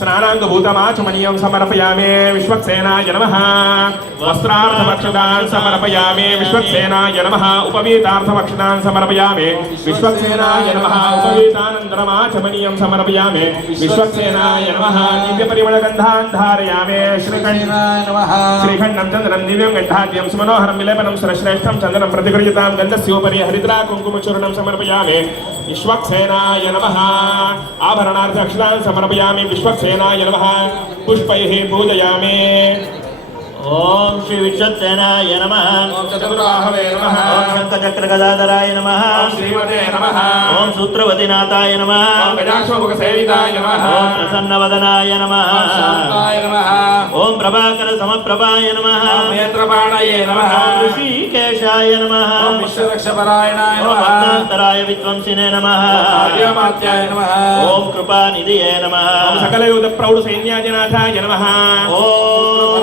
स्नानांगभूतमाचमनीयं समर्पयामि विश्वक्सेनाय नमः। वस्त्रार्थभक्षदान् समर्पयामि विश्वक्सेनाय नमः। उपवीतार्थभक्षदान् समर्पयामि विश्वक्सेनाय नमः। उपवीतानन्तरमाचमनीयं समर्पयामि विश्वक्सेनाय नमः। दिव्यपरिमलगन्धान् धारयामि श्रीखण्डाय नमः। श्रीखण्डं चन्दनं दिव्यं गन्धाद्यं सुमनोहरं विलेपनं सर्वश्रेष्ठं चन्दनं प्रतिगृह्यतां गन्धस्योपरि हरिद्रा कुङ्कुमचूर्णं समर्पयामि विश्वक्सेनाय नमः। आभरणार्थदक्षिणान् समर्पयामि विश्वक्सेनाय नमः। पुष्पैः पूजयामि। ओम श्री विश्वक्सेनाय नमः। ओम चतुर्बाहवे नमः। ओम शंखचक्रगदाधराय नमः। ओम श्रीमते नमः। ओम सूत्रवतीनाथाय नमः। ओम गजाक्षोभकसेविताय नमः। ओम प्रसन्नवदनाय नमः। ओम शान्ताय नमः। ओम प्रभाकर समप्रभाय नमः। ओम नेत्रबाणये नमः। ओम ऋषिकेशाय नमः। ओम विश्वरक्षपरायणाय ओम नमः। अनन्तराय विद्वंसिने नमः। ओम आद्यमात्याय नमः। ओम कृपानिधये नमः। ओम सकलयुध प्रौढ सैन्याधिनाथाय नमः। ओम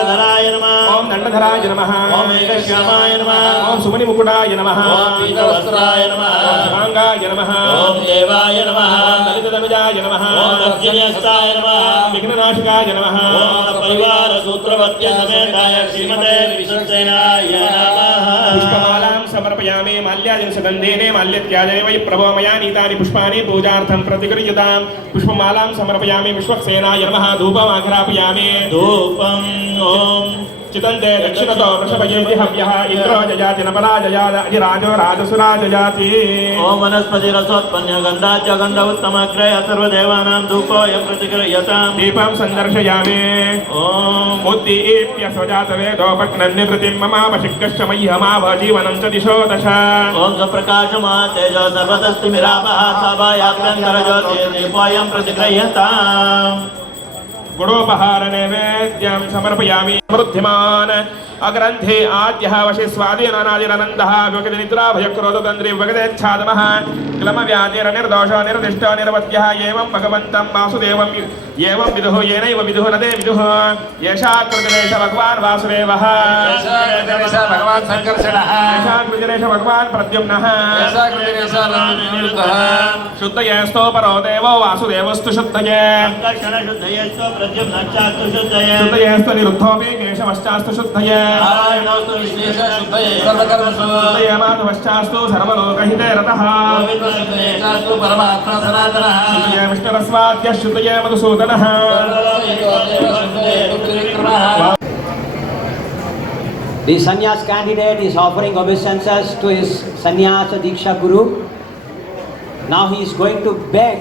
धराय नमः। ओम दंडधराय नमः। ओम एकश्यामाय नमः। ओम सुमनि मुकुटाय नमः। ओम पीतवस्त्राय नमः। ओम शिवांगाय नमः। ओम देवाय नमः। ओम दलितदनुजाय नमः। ओम दक्षिणस्ताय नमः। ओम विघ्ननाशकाय नमः। ओम परिवार सूत्रवत्य समेताय श्रीमते विश्वक्सेनाय नमः। पुष्पमालां समर्पयामि माल्याजं सुगन्धेन माल्यत्याजने वै प्रभो मया नीतानि पुष्पाणि पूजार्थं प्रतिगृह्यतां। पुष्पमालां समर्पयामि विश्वक्सेनाय नमः। धूपमाघ्रापयामि। धूपम् ओम चितन्ते दक्षिणतो वृषभयेति हव्यः इन्द्रो जयाति नपरा जयादिराजो राजसुराजयाति। ओम वनस्पतिरसोत्पन्य गन्धाच्च गन्ध उत्तमग्रय सर्वदेवानां धूपोऽयं प्रतिगृह्यताम्। दीपं सन्दर्शयामि। ओम उद्दीप्य स्वजातवेदोपघ्नन्निवृत्तिं ममावशिष्कश्च मह्यमावजीवनं च दिशो दश। ओम स्वप्रकाशमा तेजो सर्वतस्तिमिरापः सभायाभ्यन्तरज्योतिर्दीपोऽयं प्रतिगृह्यताम्। गुणोपहार नैवेद्यं समर्पयामि। समृद्धिमान् अग्रन्थे आद्यः वशे स्वाधीनानादिरनन्दः विगतनिद्रा भयक्रोधतन्द्री विगतेच्छादमः क्लमव्याधिरनिर्दोषो निर्दिष्टो निरवध्यः एवं भगवन्तं वासुदेवं एवं विदुः येनैव विदुः न ते विदुः येषा कृतिरेष भगवान् वासुदेवः येषा कृतिरेष भगवान् संकर्षणः येषा कृतिरेष भगवान् प्रद्युम्नः येषा कृतिरेष रामनिरुद्धः शुद्धयेस्तो परो देवो वासुदेवस्तु शुद्धये शुद्धयेस्तो प्रद्युम्नश्चास्तु शुद्धये शुद्धयेस्तो निरुद्धोऽपि केशवश्चास्तु शुद्धये नारायणोस्तु विश्वेश शुद्धये सर्वकर्मसु शुद्धये माधवश्चास्तु सर्वलोकहिते रतः गोविन्दश्रेष्ठास्तु परमात्मा सनातनः शुद्धये विष्णुरस्वाद्यः शुद्धये मधुसूदनः। The sannyas candidate is offering obeisances to his sannyasa diksha guru. Now he is going to beg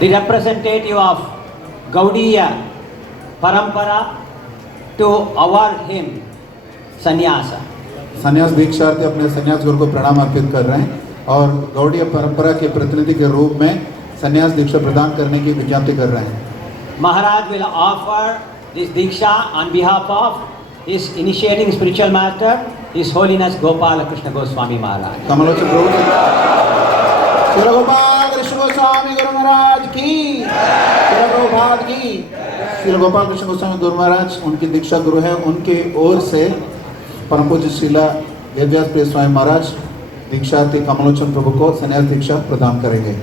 the representative of Gaudiya Parampara to award him sannyasa. संन्यास दीक्षार्थी अपने संन्यास गुरु को प्रणाम अर्पित कर रहे हैं और गौड़ीय परंपरा के प्रतिनिधि के रूप में संन्यास दीक्षा प्रदान करने की विज्ञप्ति कर रहे हैं। Maharaj will offer this diksha on behalf of his initiating spiritual master, His Holiness Gopala Krishna Goswami Maharaj. Kamlochan प्रभु श्री गोपाल कृष्ण गोस्वामी गुरु महाराज की, श्री प्रभुपाद की। श्री गोपाल कृष्ण गोस्वामी गुरु महाराज उनकी दीक्षा गुरु है, उनके ओर से परम पूज्य श्रीला वेदव्यास प्रिय स्वामी महाराज दीक्षार्थी कमलोचन प्रभु को संन्यास दीक्षा प्रदान करेंगे।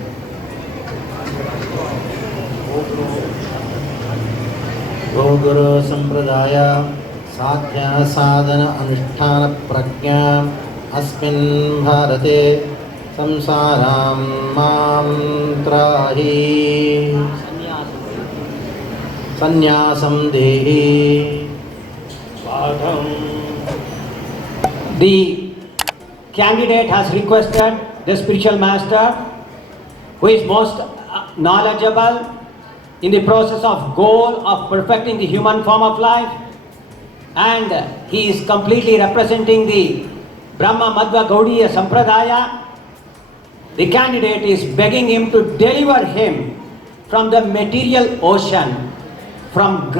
गुरु संप्रदाय साध्या साधन अनुष्ठान प्रज्ञा अस्मिन् भारते संसारां मां त्राहि संन्यासं देहि पाठम्। The candidate has requested the spiritual master, who is most knowledgeable in the process of goal of perfecting the human form of life, and he is completely representing the Brahma Madhva Gaudiya Sampradaya. The candidate is begging him to deliver him from the material ocean, from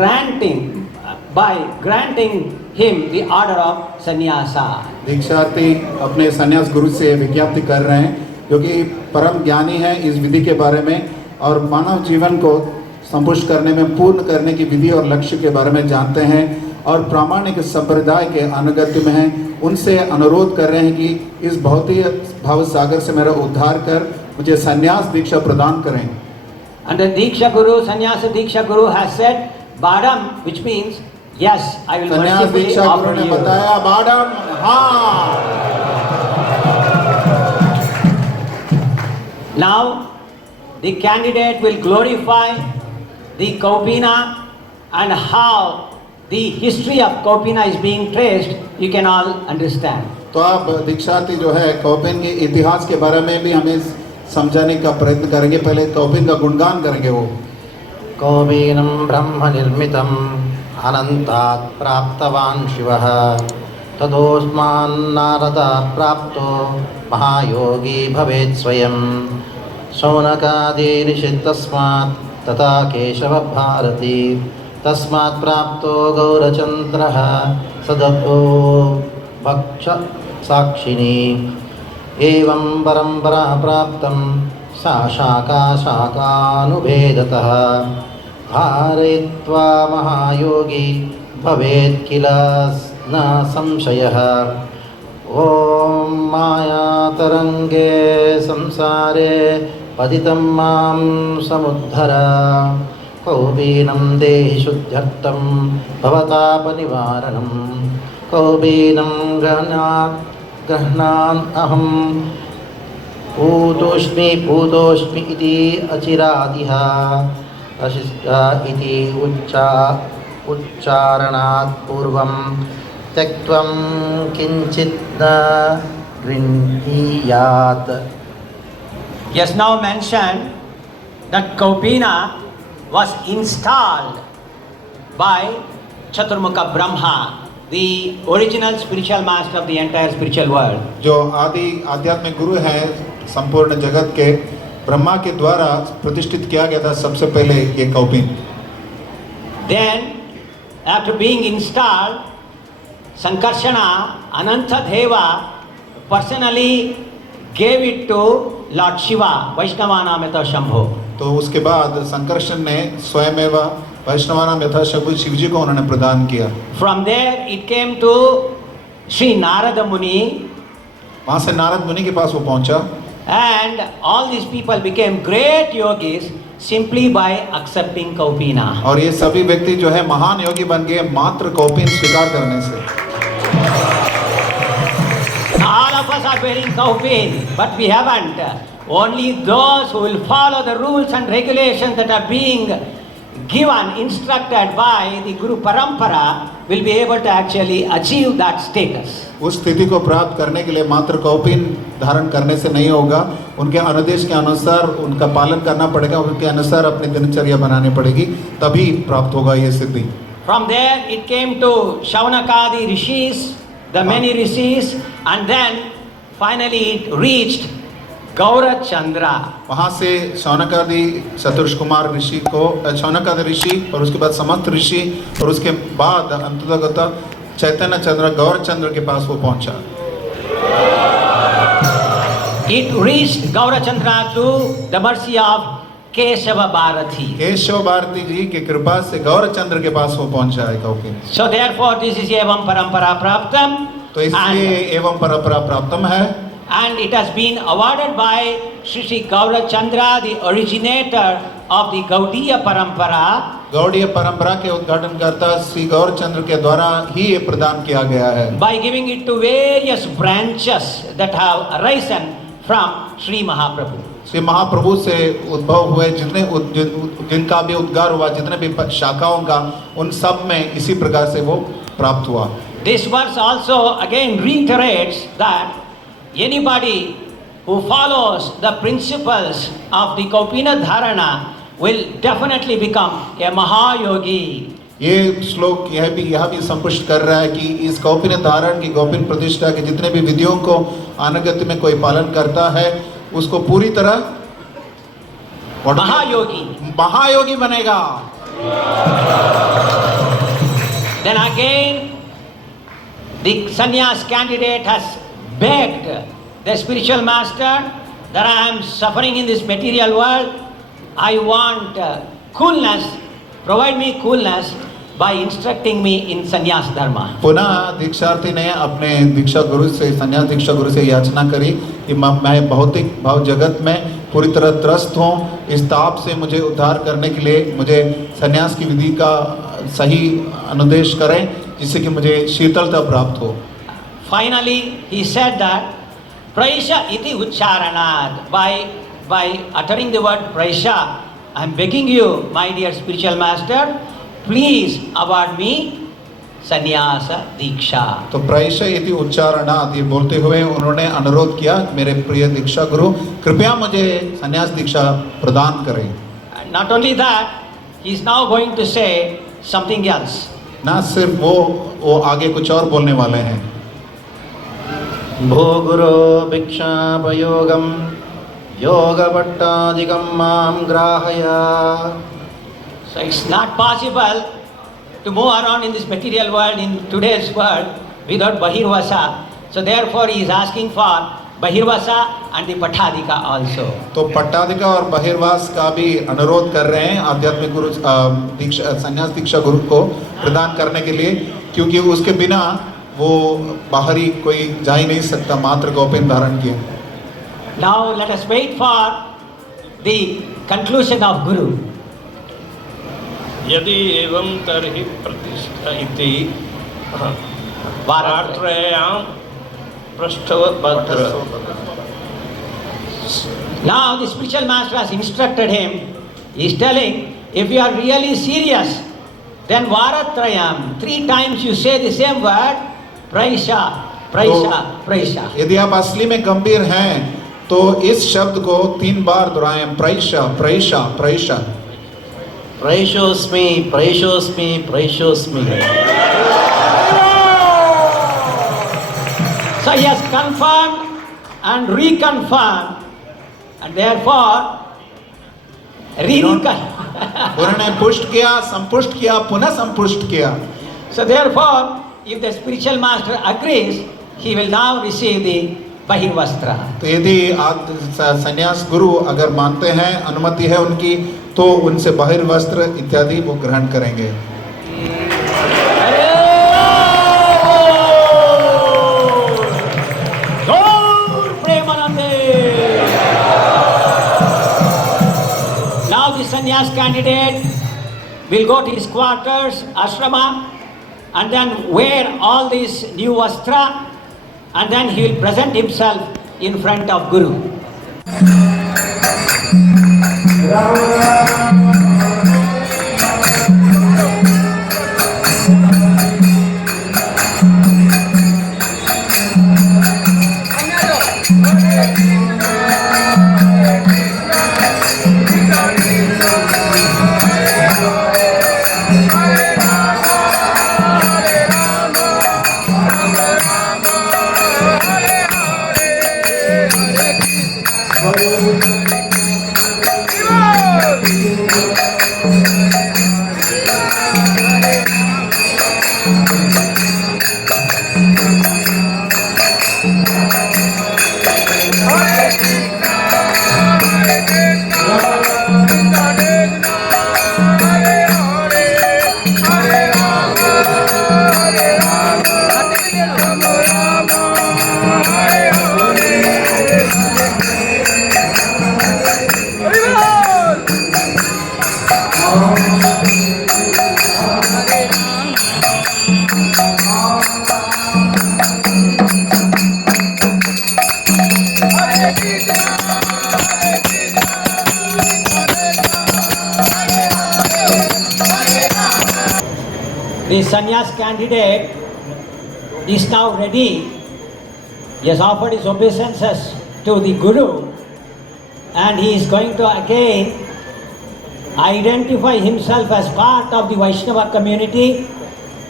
by granting him the order of sannyasa. दीक्षार्थी अपने संन्यास गुरु से विज्ञप्ति कर रहे हैं जो कि परम ज्ञानी है इस विधि के बारे में और मानव जीवन को संपुष्ट करने में पूर्ण करने की विधि और लक्ष्य के बारे में जानते हैं और प्रामाणिक संप्रदाय के अनुगत्य में हैं, उनसे अनुरोध कर रहे हैं कि इस भौतिक भाव सागर से मेरा उद्धार कर मुझे संन्यास दीक्षा प्रदान करें। And the Diksha Guru, Sannyasa Diksha Guru has said, Badam, which means, yes, I will संन्यास mercifully दीक्षा गुरु offer ने you. बताया बाडम हाँ। Now, the candidate will glorify the Kaupina and how the history of Kaupina is being traced, you can all understand. तो आप दीक्षार्थी जो है कौपिन के इतिहास के बारे में भी हमें समझाने का प्रयत्न करेंगे। पहले कौपिन का गुणगान करेंगे वो। कौपीनं ब्रह्म निर्मितम् अनन्तात् प्राप्तवान् शिवः ततोऽस्मान् नारदात् प्राप्तो महायोगी भवेत् स्वयं शौनकादिऋषिस्तस्मात् तथा केशवभारती तस्मात् प्राप्तो गौरचन्द्रः सदभो भक्ष साक्षिणी एवं परम्परा प्राप्तं सा शाखानुभेदतः धारयित्वा महायोगी भवेत् किल न संशयः। ॐ मायातरङ्गे संसारे पतितं मां समुद्धर कौपीनं देहि शुद्ध्यर्थं भवतापनिवारणं कौपीनं गृह्णान् अहं पूतोष्मि इति अचिरादिह इति उच्चारणात् पूर्वं त्यक्त्वं किञ्चित् न गृह्णीयात्। Just now mentioned that Kaupina was installed by Chaturmukha Brahma, the original spiritual master of the entire spiritual world. जो आदि आध्यात्मिक गुरु है संपूर्ण जगत के ब्रह्मा के द्वारा प्रतिष्ठित किया गया था सबसे पहले ये कौपिन। Then, after being installed, Sankarshana Anantadeva personally gave it to Lord Shiva, Vaishnavanam Yatha Shambho. तो उसके बाद संकर्षण ने स्वयं वैष्णवानाम यथा शंभु शिव जी को उन्होंने प्रदान किया। From there it came to Sri Narada Muni, वहाँ से नारद मुनि के पास वो पहुँचा and all these people became great yogis simply by accepting Kaupina. और ये सभी व्यक्ति जो है महान योगी बन गए मात्र कौपिन स्वीकार करने से। All of us are wearing Kaupin, but we haven't. Only those who will follow the rules and regulations that are being given, instructed by the Guru Parampara will be able to actually achieve that status. उस स्थिति को प्राप्त करने के लिए मात्र कौपिन धारण करने से नहीं होगा, उनके अनुदेश के अनुसार उनका पालन करना पड़ेगा, उनके अनुसार अपनी दिनचर्या बनानी पड़ेगी, तभी प्राप्त होगा ये सिद्धि। From there it came to Shaunakadi rishis, the many rishis, and then finally it reached Gaura Chandra. वहाँ से शौनकादि चतुर्ष कुमार ऋषि को शौनकादि ऋषि और उसके बाद समस्त ऋषि और उसके बाद अंततः चैतन्य चंद्र गौर चंद्र के पास वो पहुँचा। It reached Gaura Chandra to the mercy of Keshava Bharathi. Keshav Bharti जी की कृपा से गौर चंद्र के पास वो पहुँचा है कौपिन। So therefore this is evam parampara praptam, तो इसलिए एवं परंपरा प्राप्तम है and it has been awarded by Shri Gaura Chandra, the originator of the Gaudiya Parampara, Gaudiya परंपरा के उद्घाटनकर्ता श्री गौर चंद्र के द्वारा ही ये प्रदान किया गया है by giving it to various branches that have arisen from Sri Mahaprabhu. Shri Mahaprabhu से उद्भव हुए जिनका भी उद्गार हुआ, जितने भी शाखाओं का, उन सब में इसी प्रकार से वो प्राप्त हुआ। This verse also again reiterates that anybody who follows the principles of the Kaupina Dharana will definitely become a Mahayogi. ये श्लोक यह भी संपुष्ट कर रहा है कि इस कौपिन धारण की गोपिन प्रतिष्ठा के जितने भी विधियों को अनुगत्य में कोई पालन करता है उसको पूरी तरह महायोगी बनेगा। Then again the sannyas candidate has begged the spiritual master that I am suffering in this material world. I want coolness. Provide me coolness by instructing me in sannyas dharma. पुनः दीक्षार्थी ने अपने दीक्षा गुरु से, संन्यास दीक्षा गुरु से याचना करी कि मैं भौतिक भाव जगत में पूरी तरह त्रस्त हूँ, इस ताप से मुझे उद्धार करने के लिए मुझे संन्यास की विधि का सही अनुदेश करें, जिससे कि मुझे शीतलता प्राप्त हो। Finally, he said that praisha iti ucharanat. By uttering the word praisha, I am begging you, my dear spiritual master, please award me sannyasa diksha. तो प्रैषा इति उच्चारणात्, ये बोलते हुए उन्होंने अनुरोध किया, मेरे प्रिय दीक्षा गुरु कृपया मुझे संन्यास दीक्षा प्रदान करें। And not only that, he is now going to say something else. ना सिर्फ वो आगे कुछ और बोलने वाले हैं। भो गुरो भिक्षापयोगं योगपट्टादिकं मां ग्राहय। So it's not possible to move around in this material world, in today's world, without Bahirvasa. So therefore he is asking for Bahirvasa and the Pattadika also. तो पट्टादिका और बहिर्वास का भी अनुरोध कर रहे हैं आध्यात्मिक गुरु दीक्षा, संन्यास दीक्षा गुरु को प्रदान करने के लिए, क्योंकि उसके बिना वो बाहरी कोई जा ही नहीं सकता मात्र गोपेन धारण किए। Now let us wait for the conclusion of Guru. यदि एवं तर्हि प्रतिष्ठा इति वारात्रयां पृष्ठवद्भद्र। Now the spiritual master has instructed him. He is telling, if you are really serious, then Varatrayam, 3 times you say the same word, Praisha, Praisha, Praisha. यदि आप असली में गंभीर हैं तो इस शब्द को 3 बार दोहराएं, प्रैषा प्रैषा प्रैषा। प्रैषोस्मि प्रैषोस्मि प्रैषोस्मि। So he has confirmed and reconfirmed, and therefore उन्होंने पुष्ट किया, संपुष्ट किया, पुनः संपुष्ट किया। So therefore, if the spiritual master agrees, he will now receive the Bahirvastra. तो यदि संन्यास गुरु अगर मानते हैं, अनुमति है उनकी, तो उनसे बहिर्वस्त्र इत्यादि वो ग्रहण करेंगे। Now the sannyas candidate will go to his quarters, ashrama, and then wear all this new vastra, and then he will present himself in front of Guru. The sannyas candidate is now ready. He has offered his obeisances to the Guru, and he is going to again identify himself as part of the Vaishnava community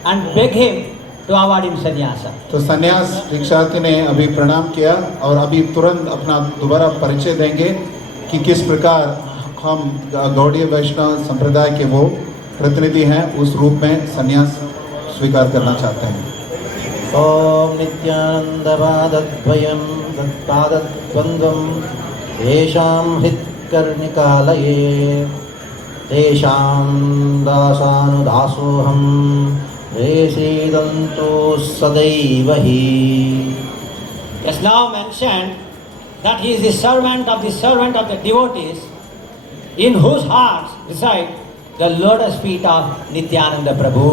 and beg him to award him sannyasa. तो संन्यास दीक्षार्थी ने अभी प्रणाम किया और अभी तुरंत अपना दोबारा परिचय देंगे कि किस प्रकार हम गौड़ीय वैष्णव संप्रदाय के वो प्रतिनिधि हैं, उस रूप में संन्यास स्वीकार करना चाहते हैं। ओम नित्यानंदपादद्वयं तत्पादद्वन्द्वं येषां हितकर्णिकालये तेषां दासानुदासोऽहं प्रेषयन्तु सदैव हि. It's now mentioned that he is the servant of the devotees in whose hearts reside the lotus feet of Nityananda Prabhu.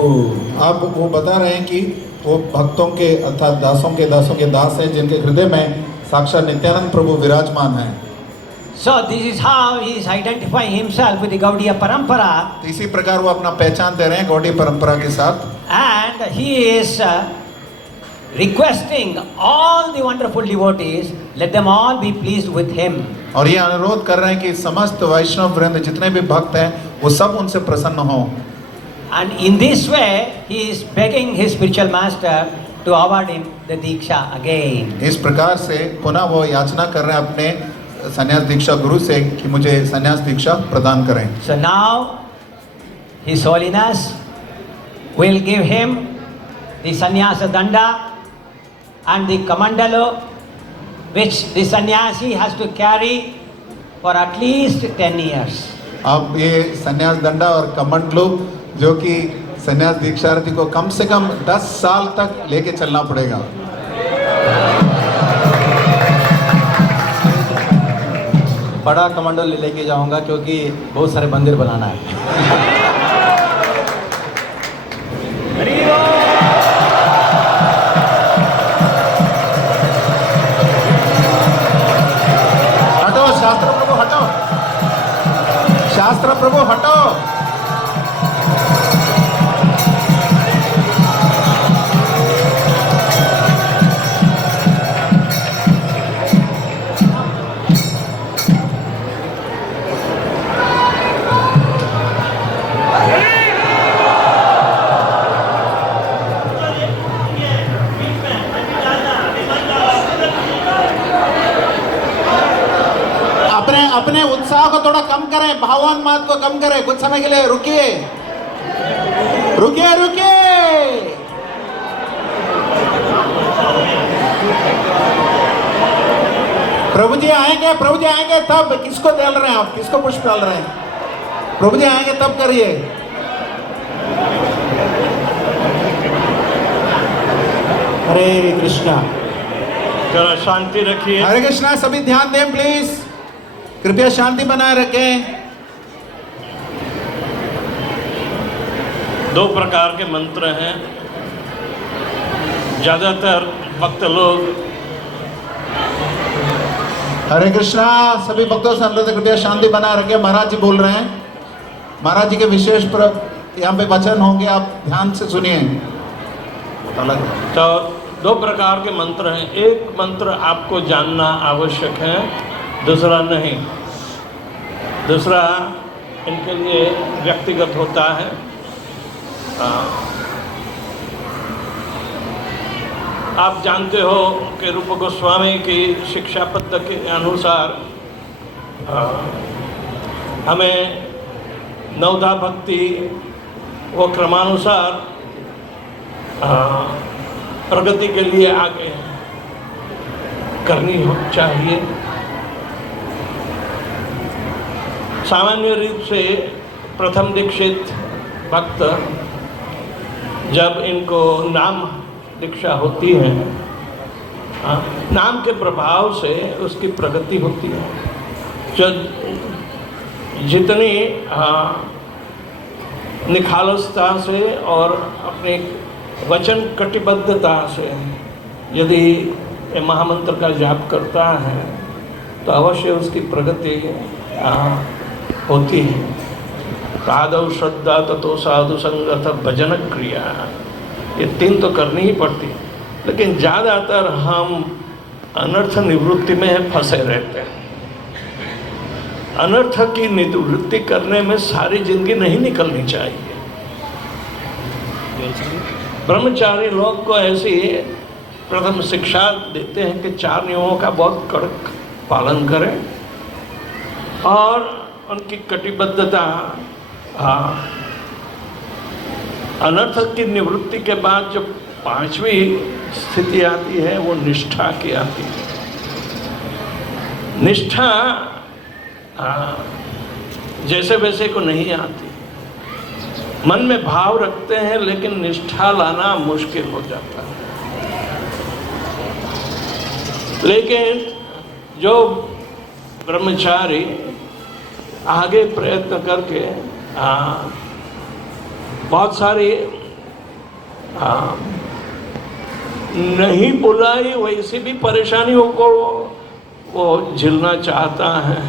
आप वो बता रहे हैं कि वो भक्तों के अर्थात दासों के दास हैं जिनके हृदय में साक्षात नित्यानंद प्रभु विराजमान हैं. So this is how he is identifying himself with the Gaudiya Parampara, तो इसी प्रकार वो अपना पहचान दे रहे हैं गौड़ी परंपरा के साथ. and he is requesting all the wonderful devotees, let them all be pleased with him. और ये अनुरोध कर रहे हैं कि समस्त वैष्णव वृंद जितने भी भक्त हैं वो सब उनसे प्रसन्न हों. And in this way, he is begging his spiritual master to award him the Diksha again. इस प्रकार से पुनः वो याचना कर रहे हैं अपने संन्यास दीक्षा गुरु से कि मुझे संन्यास दीक्षा प्रदान करें. So now, His Holiness will give him the sannyasa danda and the kamandalo, which the sannyasi has to carry for at least 10 years. अब ये संन्यास दंडा और कमंडलू जो कि संन्यास दीक्षार्थी को कम से कम 10 साल तक लेके चलना पड़ेगा. बड़ा कमंडल लेके जाऊंगा क्योंकि बहुत सारे मंदिर बनाना है. हटो शास्त्र प्रभु हटो. शास्त्र प्रभु हटो. अपने उत्साह को थोड़ा कम करें, भावान्माद को कम करें. कुछ समय के लिए रुकिए रुकिए रुकिए. प्रभु जी आएंगे तब. किसको डाल रहे हैं आप? किसको पुष्प डाल रहे हैं? प्रभु जी आएंगे तब करिए. हरे कृष्णा. जरा शांति रखिए. हरे कृष्णा. सभी ध्यान दें प्लीज. कृपया शांति बनाए रखें. दो प्रकार के मंत्र हैं. ज्यादातर भक्त लोग हरे कृष्णा. सभी भक्तों से अनुरोध है कृपया शांति बनाए रखें. महाराज जी बोल रहे हैं. महाराज जी के विशेष यहाँ पे वचन होंगे, आप ध्यान से सुनिए. तो दो प्रकार के मंत्र हैं. एक मंत्र आपको जानना आवश्यक है, दूसरा नहीं. दूसरा इनके लिए व्यक्तिगत होता है. आप जानते हो कि रूप गोस्वामी की शिक्षा पद्धति के अनुसार हमें नवधा भक्ति वो क्रमानुसार प्रगति के लिए आगे करनी चाहिए. सामान्य रूप से प्रथम दीक्षित भक्त जब इनको नाम दीक्षा होती है, नाम के प्रभाव से उसकी प्रगति होती है. जो जितनी निखालसता से और अपनी वचन कटिबद्धता से यदि महामंत्र का जाप करता है तो अवश्य उसकी प्रगति होती है. आदौ श्रद्धा ततो साधु संगत भजन क्रिया, ये तीन तो करनी ही पड़ती. लेकिन ज़्यादातर हम अनर्थ निवृत्ति में फंसे रहते हैं. अनर्थ की निवृत्ति करने में सारी जिंदगी नहीं निकलनी चाहिए. ब्रह्मचारी लोग को ऐसी प्रथम शिक्षा देते हैं कि 4 नियमों का बहुत कड़क पालन करें और उनकी कटिबद्धता अनर्थ की निवृत्ति के बाद जो 5वीं स्थिति आती है वो निष्ठा की आती है. निष्ठा जैसे वैसे को नहीं आती। मन में भाव रखते हैं लेकिन निष्ठा लाना मुश्किल हो जाता है। लेकिन जो ब्रह्मचारी आगे प्रयत्न करके बहुत सारी नहीं बुलाई वैसी भी परेशानियों को वो झेलना चाहता है,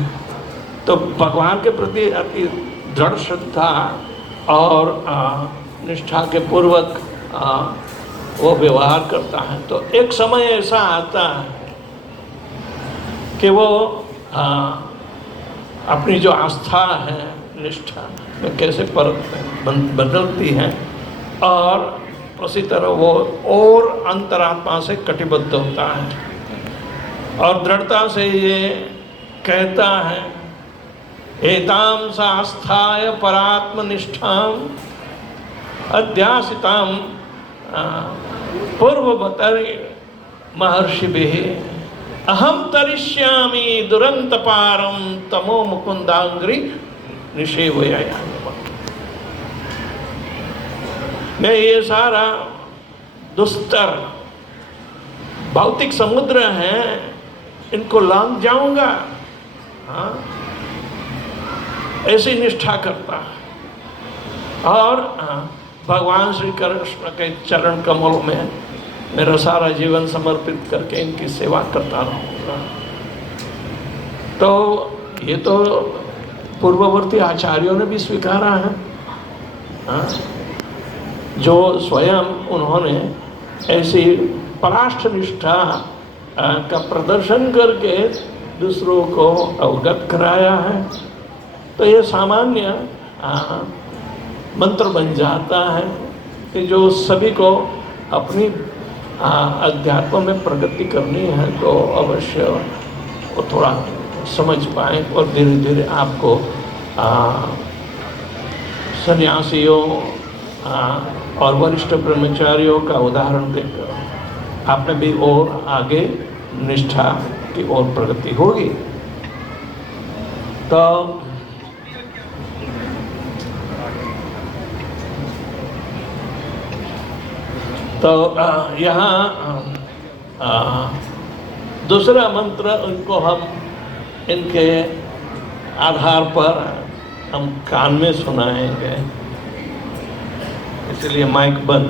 तो भगवान के प्रति अति दृढ़ श्रद्धा और निष्ठा के पूर्वक वो व्यवहार करता है। तो एक समय ऐसा आता है कि वो अपनी जो आस्था है निष्ठा में कैसे बदलती है और उसी तरह वो और अंतरात्मा से कटिबद्ध होता है और दृढ़ता से ये कहता है, एताम सास्थाय परात्मनिष्ठाम अध्यासिताम पूर्ववतरि महर्षिभिः अहम तरिष्यामि दुरंत पारम तमो मुकुंदांग्री निषेवया। मैं ये सारा दुस्तर भौतिक समुद्र है इनको लांघ जाऊंगा, हाँ, ऐसी निष्ठा करता है और भगवान श्री कृष्ण के चरण कमलों में मेरा सारा जीवन समर्पित करके इनकी सेवा करता रहूँगा। तो ये तो पूर्ववर्ती आचार्यों ने भी स्वीकारा है, हाँ, जो स्वयं उन्होंने ऐसी पराष्ठ निष्ठा का प्रदर्शन करके दूसरों को अवगत कराया है। तो ये सामान्य मंत्र बन जाता है कि जो सभी को अपनी अध्यात्म में प्रगति करनी है तो अवश्य वो थोड़ा समझ पाए और धीरे धीरे आपको सन्यासियों और वरिष्ठ ब्रह्मचारियों का उदाहरण देकर आप में भी और आगे निष्ठा की ओर प्रगति होगी। तो यहाँ दूसरा मंत्र उनको हम इनके आधार पर हम कान में सुनाएंगे, इसलिए माइक बंद।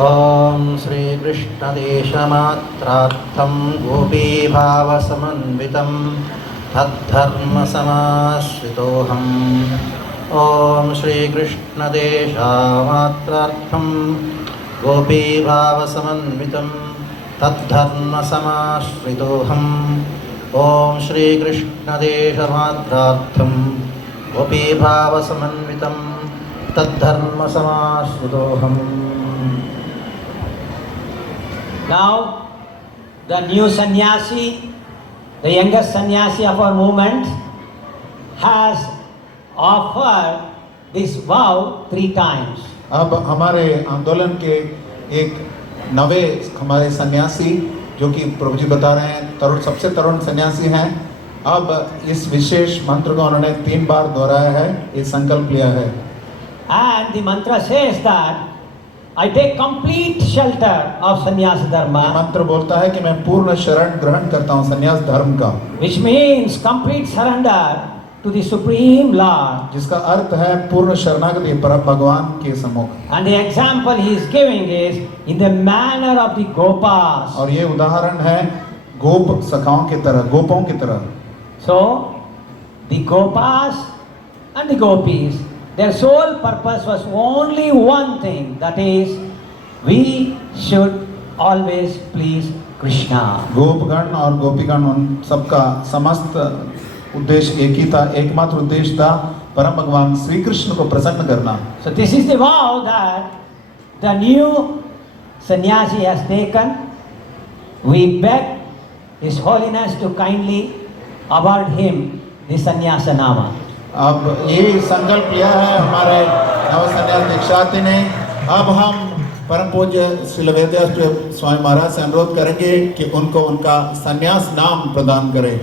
ओम श्री कृष्ण देशमात्रार्थं गोपीभावसमन्वितं तद्धर्म समाश्रितोऽहम्। ओम श्री कृष्ण देशमात्रार्थं गोपीभावसमन्वितं तद्धर्म समाश्रितोऽहम्। ओम Shri Krishna देशमात्रार्थं गोपीभावसमन्वितं तद्धर्म समाश्रितोऽहम्। Now, the new sannyasi, the youngest sannyasi of our movement, has offered this vow 3 times. अब हमारे आंदोलन के एक नवे हमारे सन्यासी जो कि प्रभु जी बता रहे हैं तरुण सबसे तरुण सन्यासी हैं, अब इस विशेष मंत्र को उन्होंने 3 बार दोहराया है, ये संकल्प लिया है। And the mantra says that I take complete shelter of sannyasa dharma. मंत्र बोलता है कि मैं पूर्ण शरण ग्रहण करता हूँ संन्यास धर्म का, Which means complete surrender to the Supreme Lord. जिसका अर्थ है पूर्ण शरणागति पर भगवान के सम्मुख। And the example he is giving is in the manner of the Gopas. और ये उदाहरण है गोप सखाओं की तरह, गोपों की तरह। So, the Gopas and the Gopis, their sole purpose was only one thing, that is, we should always please Krishna. गोपगण और गोपीगण उन सबका समस्त उद्देश्य एक ही था, एकमात्र उद्देश्य था परम भगवान श्री कृष्ण को प्रसन्न करना। So this is the vow that the new sannyasi has taken. We beg His Holiness to kindly award him the sannyasa nama. अब ये संकल्प लिया है हमारे नव सन्यास दीक्षार्थी ने। अब हम परम पूज्य श्री वेदव्यास स्वामी महाराज से अनुरोध करेंगे कि उनको उनका संन्यास नाम प्रदान करें।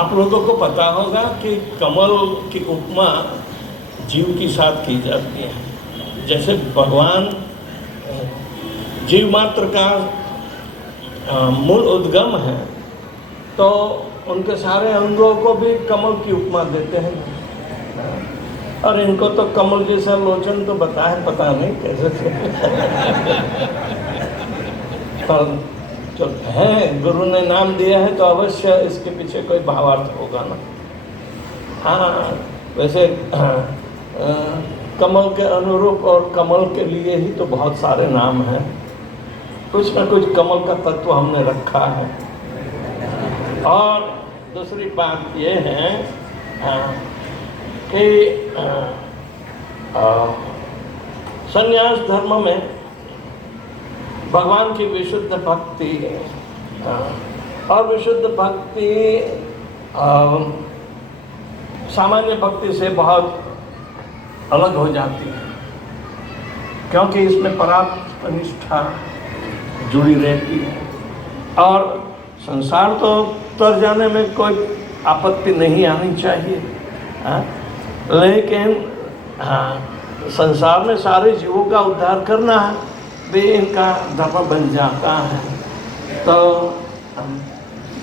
आप लोगों को पता होगा कि कमल की उपमा जीव के साथ की जाती है। जैसे भगवान जीव मात्र का मूल उद्गम है, तो उनके सारे अंगों को भी कमल की उपमा देते हैं। और इनको तो कमल जैसा लोचन तो पता नहीं कैसे पर जो है गुरु ने नाम दिया है तो अवश्य इसके पीछे कोई भावार्थ होगा ना। हाँ, वैसे कमल के अनुरूप और कमल के लिए ही तो बहुत सारे नाम हैं। कुछ न कुछ कमल का तत्व हमने रखा है। और दूसरी बात ये है कि संन्यास धर्म में भगवान की विशुद्ध भक्ति और विशुद्ध भक्ति सामान्य भक्ति से बहुत अलग हो जाती है, क्योंकि इसमें परात्म निष्ठा जुड़ी रहती है। और संसार तो तर जाने में कोई आपत्ति नहीं आनी चाहिए, लेकिन संसार में सारे जीवों का उद्धार करना भी इनका धर्म बन जाता है। तो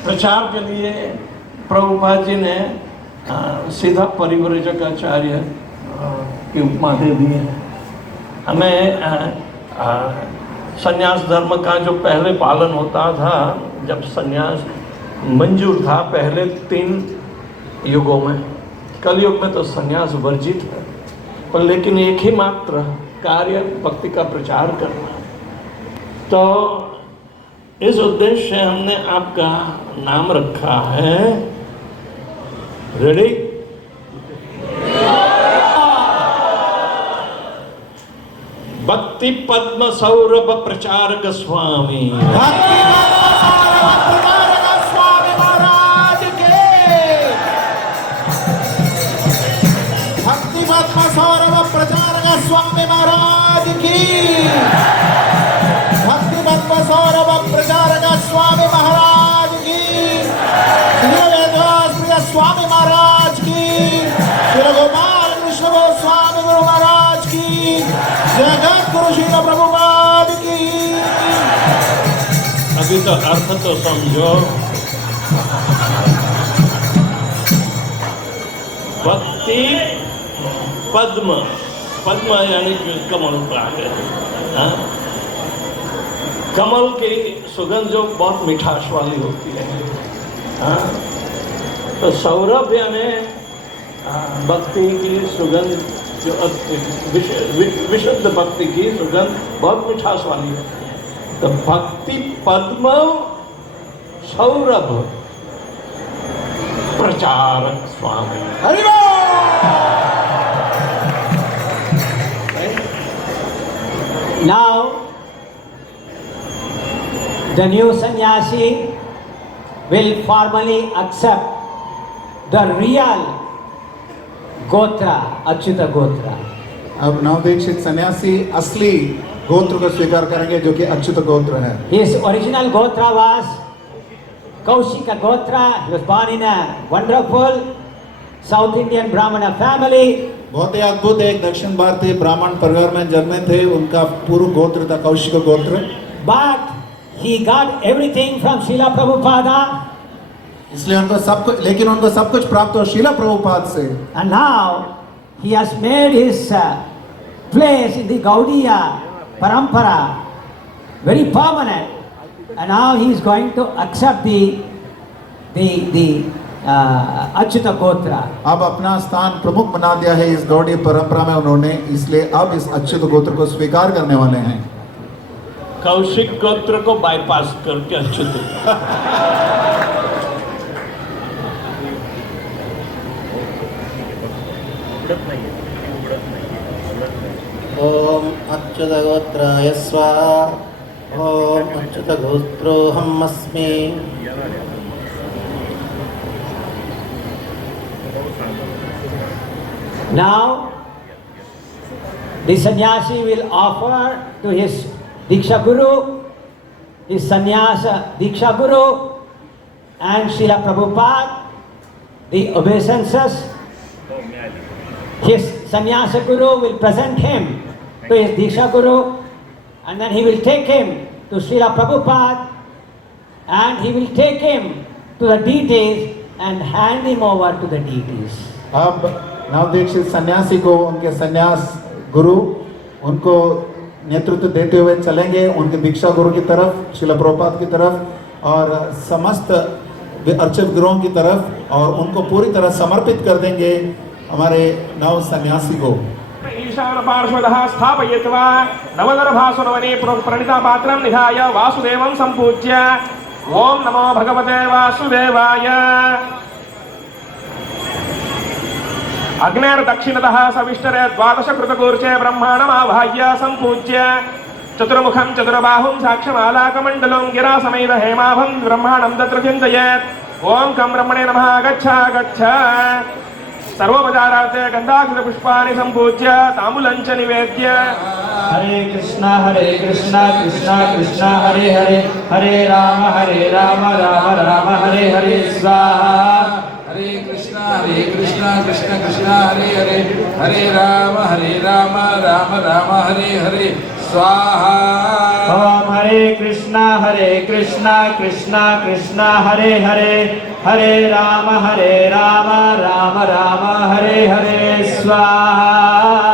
प्रचार के लिए प्रभुपाद जी ने सीधा परिव्रजकाचार्य की उपमा दे दी है। हमें संन्यास धर्म का जो पहले पालन होता था, जब संन्यास मंजूर था पहले 3 युगों में, कलयुग में तो संन्यास वर्जित है, पर लेकिन एक ही मात्र कार्य भक्ति का प्रचार करना। तो इस उद्देश्य से हमने आपका नाम रखा है, रेडी? भक्ति पद्म सौरभ प्रचारक स्वामी, भक्ति स्वामी महाराज के, भक्ति पद्म सौरभ प्रचारक स्वामी महाराज की, भक्ति पद्म सौरभ प्रचारक स्वामी महाराज की, श्री वेदव्यास प्रिय स्वामी महाराज की, श्री गोपाल कृष्ण गोस्वामी गुरु महाराज की, जगत गुरु श्री प्रभुपाद की। अभी तो अर्थ तो समझो। भक्ति पद्म, पद्म यानी कि कमल का है। कमल की सुगंध जो बहुत मिठास वाली होती है। तो सौरभ यानी भक्ति की सुगंध, जो विशुद्ध भक्ति की सुगंध बहुत मिठास वाली है। तो भक्ति पद्म सौरभ प्रचारक स्वामी। हरि बोल। Now, the new sannyasi will formally accept the real Gotra, Achyuta Gotra. अब नवदीक्षित सन्यासी असली गोत्र को स्वीकार करेंगे, जो कि अच्युत गोत्र है। His original Gotra was Kaushika Gotra. He was born in a wonderful South Indian Brahmana family. बहुत ही अद्भुत एक दक्षिण भारतीय ब्राह्मण परिवार में जन्मे थे। उनका पूर्व गोत्र था कौशिक गोत्र। But he got everything from Srila Prabhupada, इसलिए उनको सब कुछ, लेकिन उनको सब कुछ प्राप्त हो शीला प्रभुपाद से। and now he has made his place in the Gaudiya Parampara very permanent, and now he is going to accept the Achyuta Gotra. अब अपना स्थान प्रमुख बना दिया है इस गौड़ीय परंपरा में उन्होंने, इसलिए अब इस अच्युत गोत्र को स्वीकार करने वाले हैं। कौशिक गोत्र को बाईपास करके अच्युत। ओम अच्युतगोत्राय स्वाहा। ओम अच्युतगोत्रोऽहम् अस्मि। Now, the sannyasi will offer to his Diksha Guru, his sannyasa Diksha Guru, and Srila Prabhupada the obeisances. His sannyasa Guru will present him to his Diksha Guru, and then he will take him to Srila Prabhupada, and he will take him to the deities and hand him over to the deities. अब नवदीक्षित सन्यासी को उनके सन्यास गुरु उनको नेतृत्व देते हुए चलेंगे उनके दीक्षा गुरु की तरफ, शिला प्रभुपाद की तरफ और समस्त अर्चक गुरुओं की तरफ, और उनको पूरी तरह समर्पित कर देंगे हमारे नव सन्यासी को। ईशान पार्श्वतः स्थापयित्वा नवगर्भासुरवने प्रणितापात्रं निधाय वासुदेवं सम्पूज्य ओम नमो भगवते वासुदेवाय। अग्नेर दक्षिणतः सविष्टरे द्वादश कृतकूर्चे ब्रह्माणमाभाह्य सम्पूज्य चतुर्मुखं चतुर्बाहुं साक्षमालाकमण्डलं गिरा समेत हेमाभं ब्रह्माणं तत्र चिन्तयेत्। ओम कं ब्रह्मणे नमः गच्छ गच्छ। सर्वोपचारार्थे गन्धाक्षत पुष्पाणि सम्पूज्य ताम्बूलं च निवेद्य। हरे कृष्णा कृष्णा कृष्णा हरे हरे, हरे राम राम राम हरे हरे स्वाहा। हरे कृष्णा कृष्णा कृष्णा हरे हरे, हरे राम राम राम हरे हरे स्वाहा। ओम हरे कृष्णा कृष्णा कृष्णा हरे हरे, हरे राम राम राम हरे हरे स्वाहा।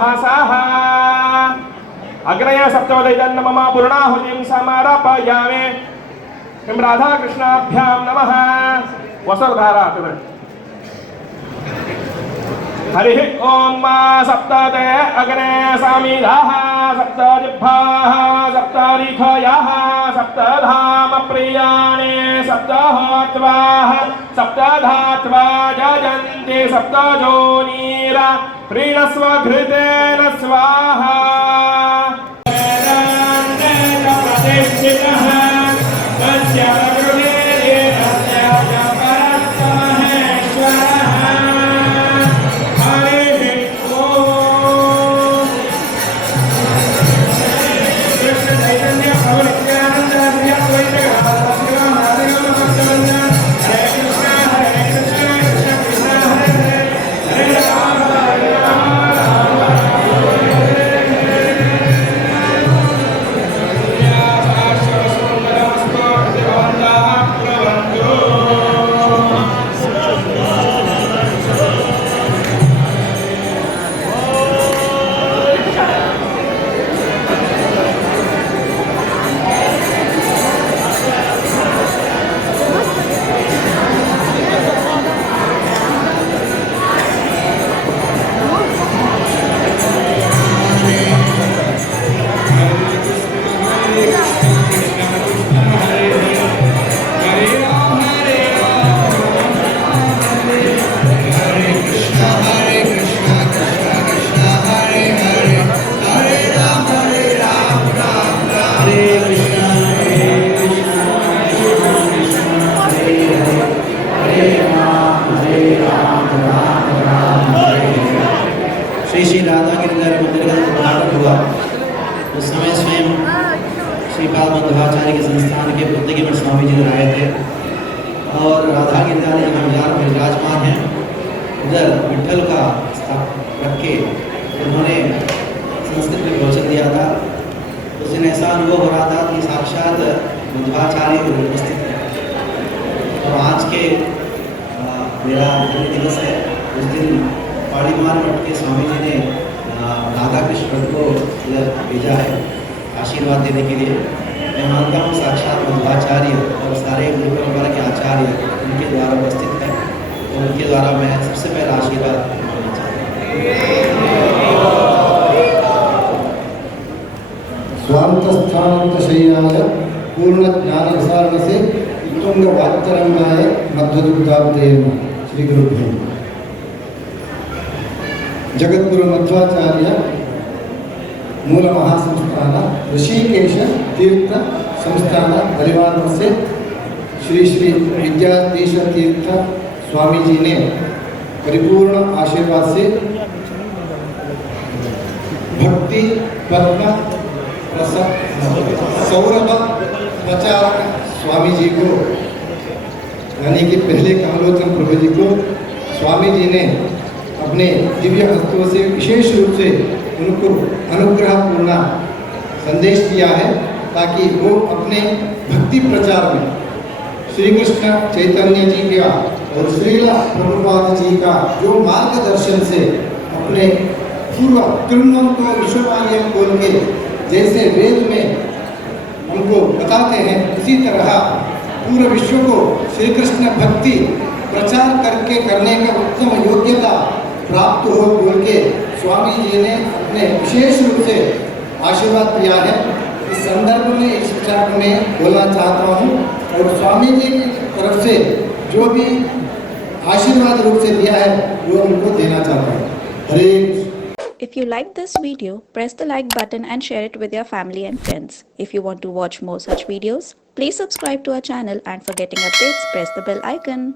हसः अग्नय सप्तवदयन्न मम पूर्णाहुतिं समारापयामि। किं राधा कृष्णाभ्यां नमः। वसुधारा हरिः ओम सप्तते अग्ने सामीधाः सप्तजिह्वाः सप्तरिखयाः सप्तधाम प्रियाणि सप्तहोत्वाः सप्तधात्वा जजन्ति सप्तजोनीरा प्रीणस्व घृतेन स्वाहा। श्रीपाद मध्वाचार्य के संस्थान के पुस्तकी मठ स्वामी जी आए थे और राधा गिरधारी यहाँ विचार में विराजमान हैं। उधर विठल का रख के उन्होंने संस्कृत में प्रवचन दिया था। उस दिन ऐसा अनुभव हो रहा था कि साक्षात मध्वाचार्य उपस्थित है। और आज के मेरा जन्म दिवस है। उस दिन पाड़ीमार मठ के स्वामी जी ने राधा कृष्ण को इधर भेजा है आशीर्वाद देने के लिए। मैं मानता हूँ साक्षात मध्वाचार्य और सारे गुरु परंपरा के आचार्य उनके द्वारा उपस्थित है और उनके द्वारा मैं सबसे पहला आशीर्वाद मानना चाहता हूँ। स्वांतस्थानंतशय्याय पूर्ण ज्ञान विसारण से उत्तुंग वाक्तरंगाय मध्वदुग्धाब्दे नमः। श्री गुरुभ्यो नमः। जगद्गुरु मध्वाचार्य मूल महासंस्थान ऋषिकेश तीर्थ संस्थान परिवार से श्री श्री विद्याधीश तीर्थ स्वामी जी ने परिपूर्ण आशीर्वाद से भक्ति पद्म सौरभ प्रचारक स्वामी जी को यानी कि पहले कमलोचन प्रभु जी को स्वामी जी ने अपने दिव्य हस्तों से विशेष रूप से उनको अनुग्रहपूर्ण संदेश दिया है ताकि वो अपने भक्ति प्रचार में श्री कृष्ण चैतन्य जी का और श्रील प्रभुपाद जी का जो मार्गदर्शन से अपने पूर्व कृण्वंतो विश्ववाणी बोल के जैसे वेद में उनको बताते हैं उसी तरह पूरे विश्व को श्री कृष्ण भक्ति प्रचार करके करने का उत्तम योग्यता प्राप्त हो बोल के स्वामी जी ने अपने विशेष रूप से आशीर्वाद दिया है। इस संदर्भ में इस विचार में बोलना चाहता हूँ और स्वामी जी की तरफ से जो भी आशीर्वाद रूप से दिया है वो उनको देना चाहता हूँ। हरे If you like this video, press the like button and share it with your family and friends. If you want to watch more such videos, please subscribe to our channel and for getting updates, press the bell icon.